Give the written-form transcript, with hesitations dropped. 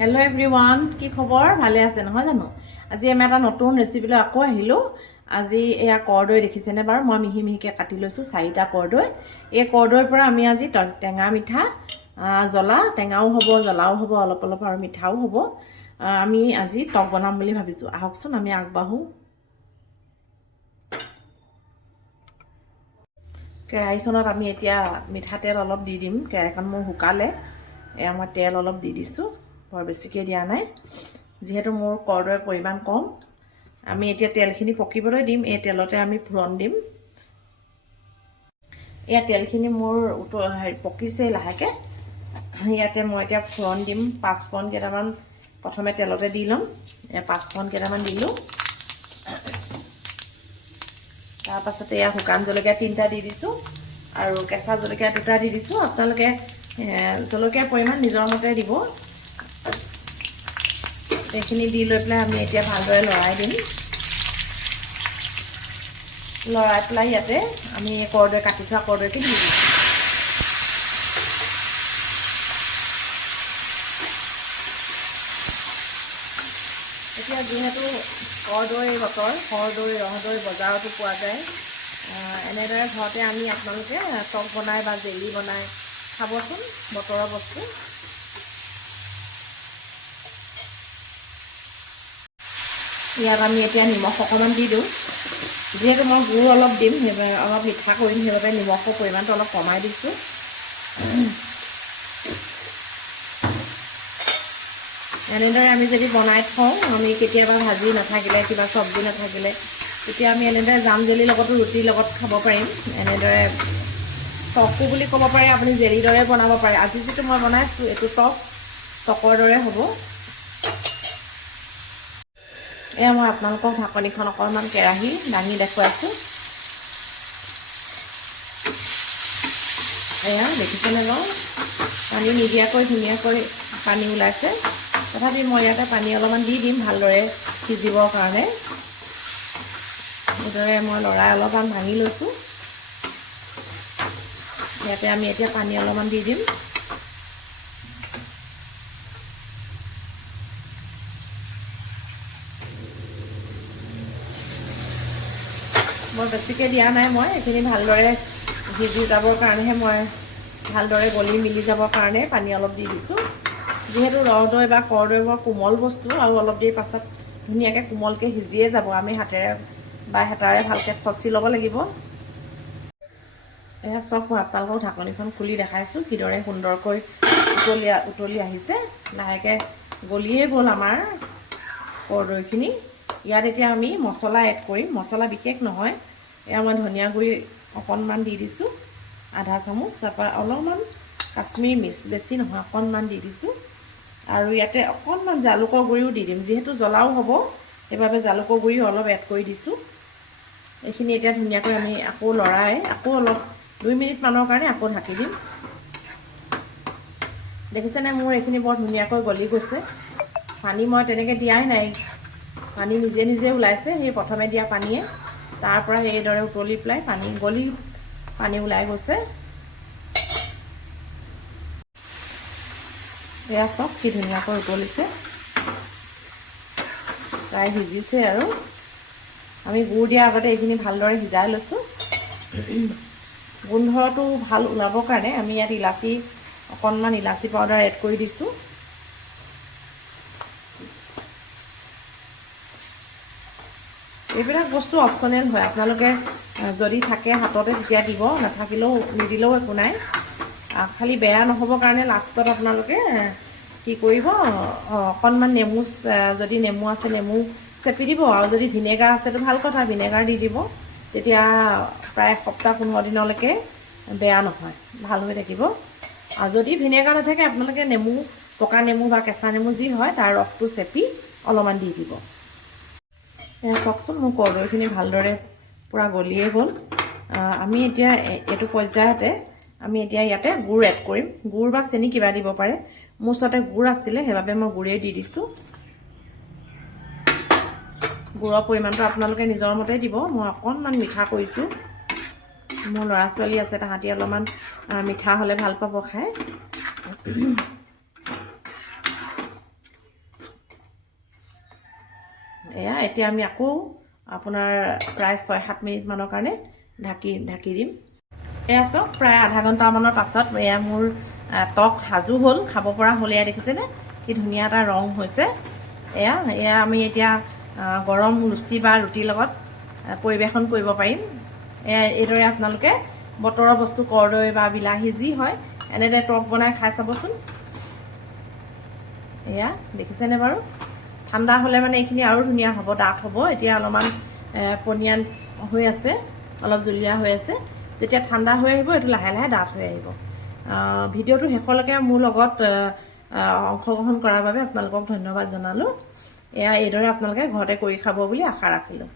Hello' everyone, কি খবৰ? ভালে আছে নহয় জানো? আজি আমি এটা নতুন ৰেচিপিলৈ আকৌ আহিলোঁ। আজি এয়া কৰ্দৈ দেখিছেনে বাৰু? মই মিহি মিহিকৈ কাটি লৈছোঁ 4টা কৰ্দৈ। এই কৰ্দৈৰ পৰা আমি আজি টেঙা মিঠা জ্বলা, টেঙাও হ'ব, জ্বলাও হ'ব, অলপ অলপ আৰু মিঠাও হ'ব। আমি আজি টক বনাম বুলি ভাবিছোঁ। আহকচোন আমি আগবাঢ়োঁ। কেৰাহীখনত আমি এতিয়া মিঠাতেল অলপ দি দিম। কেৰাহীখন মোৰ শুকালে এয়া মই তেল অলপ দি দিছোঁ। বৰ বেছিকৈ দিয়া নাই, যিহেতু মোৰ কৰ্দৈৰ পৰিমাণ কম। আমি এতিয়া তেলখিনি পকিবলৈ দিম। এই তেলতে আমি ফোৰণ দিম। এয়া তেলখিনি মোৰ পকিছেই লাহেকৈ। ইয়াতে মই এতিয়া ফোৰণ দিম। 5 ফোৰণ কেইটামান প্ৰথমে তেলতে দি ল'ম। 5 ফোৰণ কেইটামান দিলোঁ। তাৰপাছতে এয়া শুকান জলকীয়া 3টা দি দিছোঁ আৰু কেঁচা জলকীয়া 2টা দি দিছোঁ। আপোনালোকে জলকীয়াৰ পৰিমাণ নিজৰ মতে দিব। এইখিনি দি লৈ পেলাই আমি এতিয়া ভালদৰে লৰাই দিম। লৰাই পেলাই ইয়াতে আমি কৰ্দৈ কাটি থোৱা কৰ্দৈখিনি দি দিম। এতিয়া যিহেতু কৰ্দৈ বতৰ, কৰ্দৈ ৰহদৈ বজাৰতো পোৱা যায়। এনেদৰে ঘৰতে আনি আপোনালোকে টক বনাই বা জেলি বনাই খাবচোন, বতৰৰ বস্তু। ইয়াত আমি এতিয়া নিমখ অকণমান দি দিওঁ। যিহেতু মই গুড় অলপ দিম, সেইবাবে অলপ মিঠা কৰিম, সেইবাবে নিমখৰ পৰিমাণটো অলপ কমাই দিছোঁ। এনেদৰে আমি যদি বনাই থওঁ, আমি কেতিয়াবা ভাজি নাথাকিলে, কিবা চব্জি নাথাকিলে, তেতিয়া আমি এনেদৰে জাম জেলিৰ লগতো ৰুটিৰ লগত খাব পাৰিম। এনেদৰে টকো বুলি ক'ব পাৰে, আপুনি জেলিৰ দৰে বনাব পাৰে। আজি যিটো মই বনাইছোঁ এইটো টকৰ দৰে হ'ব। এয়া মই আপোনালোকক ঢাকনিখন অকণমান কেৰাহী দাঙি দেখুৱাইছোঁ। এয়া দেখিছেনে বাৰু? পানী নিদিয়াকৈ ধুনীয়াকৈ পানী ওলাইছে। তথাপি মই ইয়াতে পানী অলপমান দি দিম ভালদৰে সিজিবৰ কাৰণে। এইদৰে মই লৰাই অলপমান ভাঙি লৈছোঁ। ইয়াতে আমি এতিয়া পানী অলপমান দি দিম। বৰ বেছিকৈ দিয়া নাই মই, এইখিনি ভালদৰে সিজি যাবৰ কাৰণেহে, মই ভালদৰে গলি মিলি যাবৰ কাৰণে পানী অলপ দি দিছোঁ। যিহেতু ৰহদৈ বা কৰ্দৈ বৰ কোমল বস্তু, আৰু অলপ দেৰি পাছত ধুনীয়াকৈ কোমলকৈ সিজিয়ে যাব। আমি হাতেৰে বা হেতাৰে ভালকৈ খচি ল'ব লাগিব। এয়া চব মই আপোনালোকক ঢাকনিখন খুলি দেখাইছোঁ, কিদৰে সুন্দৰকৈ উতলি আহিছে। লাহেকৈ গলিয়ে গ'ল আমাৰ কৰ্দৈখিনি। ইয়াত এতিয়া আমি মছলা এড কৰিম। মছলা বিশেষ নহয়। এয়া মই ধনিয়া গুড়ি অকণমান দি দিছোঁ, আধা চামুচ। তাৰপৰা অলপমান কাশ্মীৰ মিৰ্চ, বেছি নহয়, অকণমান দি দিছোঁ। আৰু ইয়াতে অকণমান জালুকৰ গুড়িও দি দিম। যিহেতু জ্বলাও হ'ব, সেইবাবে জালুকৰ গুড়িও অলপ এড কৰি দিছোঁ। এইখিনি এতিয়া ধুনীয়াকৈ আমি আকৌ লৰাই, আকৌ অলপ 2 মিনিটমানৰ কাৰণে আকৌ ঢাকি দিম। দেখিছেনে, মোৰ এইখিনি বৰ ধুনীয়াকৈ গলি গৈছে। পানী মই তেনেকৈ দিয়াই নাই, পানী নিজে নিজে ওলাইছে। সেই প্ৰথমে দিয়া পানীয়ে তাৰ পৰা সেইদৰে উতলি পেলাই পানী ওলাই গৈছে। এয়া চব কি ধুনীয়াকৈ উতলিছে, প্ৰায় সিজিছে। আৰু আমি গুড় দিয়াৰ আগতে এইখিনি ভালদৰে সিজাই লৈছোঁ। গোন্ধটো ভাল ওলাবৰ কাৰণে আমি ইয়াত অকণমান ইলাচি পাউডাৰ এড কৰি দিছোঁ। এইবিলাক বস্তু অপশ্যনেল হয়, আপোনালোকে যদি থাকে হাততে তেতিয়া দিব, নাথাকিলেও নিদিলেও একো নাই। খালি বেয়া নহ'বৰ কাৰণে লাষ্টত আপোনালোকে কি কৰিব, অকণমান নেমু, যদি নেমু আছে নেমু চেপি দিব। আৰু যদি ভিনেগাৰ আছেতো ভাল কথা, ভিনেগাৰ দি দিব। তেতিয়া প্ৰায় 1 সপ্তাহ 15 দিনলৈকে বেয়া নহয়, ভাল হৈ থাকিব। আৰু যদি ভিনেগাৰ নাথাকে, আপোনালোকে পকা নেমু বা কেঁচা নেমু যি হয় তাৰ ৰসটো চেপি অলপমান দি দিব। চাওকচোন, মোৰ কৰ্দৈখিনি ভালদৰে পূৰা গলিয়ে গ'ল। আমি এতিয়া এইটো পৰ্যায়তে আমি এতিয়া ইয়াতে গুড় এড কৰিম। গুড় বা চেনি কিবা দিব পাৰে। মোৰ ওচৰতে গুড় আছিলে, সেইবাবে মই গুড়েই দি দিছোঁ। গুড়ৰ পৰিমাণটো আপোনালোকে নিজৰ মতে দিব। মই অকণমান মিঠা কৰিছোঁ। মোৰ ল'ৰা ছোৱালী আছে, তাহাঁতি অলপমান মিঠা হ'লে ভাল পাব খাই। এয়া এতিয়া আমি আকৌ আপোনাৰ প্ৰায় 6-7 মিনিটমানৰ কাৰণে ঢাকি দিম। এয়া চাওক প্ৰায় আধা ঘণ্টামানৰ পাছত এয়া মোৰ টক সাজু হ'ল, খাব পৰা হ'ল। এয়া দেখিছেনে কি ধুনীয়া এটা ৰং হৈছে। এয়া আমি এতিয়া গৰম লুচি বা ৰুটিৰ লগত পৰিৱেশন কৰিব পাৰিম। এইদৰে আপোনালোকে বতৰৰ বস্তু কৰ্দৈ বা বিলাহী যি হয় এনেদৰে টক বনাই খাই চাবচোন। এয়া দেখিছেনে বাৰু? ঠাণ্ডা হ'লে মানে এইখিনি আৰু ধুনীয়া হ'ব, ডাঠ হ'ব। এতিয়া অলপমান পনীয়া হৈ আছে, অলপ জুলীয়া হৈ আছে। যেতিয়া ঠাণ্ডা হৈ আহিব এইটো লাহে লাহে ডাঠ হৈ আহিব। ভিডিঅ'টো শেষলৈকে মোৰ লগত অংশগ্ৰহণ কৰাৰ বাবে আপোনালোকক ধন্যবাদ জনালোঁ। এইদৰে আপোনালোকে ঘৰতে কৰি খাব বুলি আশা ৰাখিলোঁ।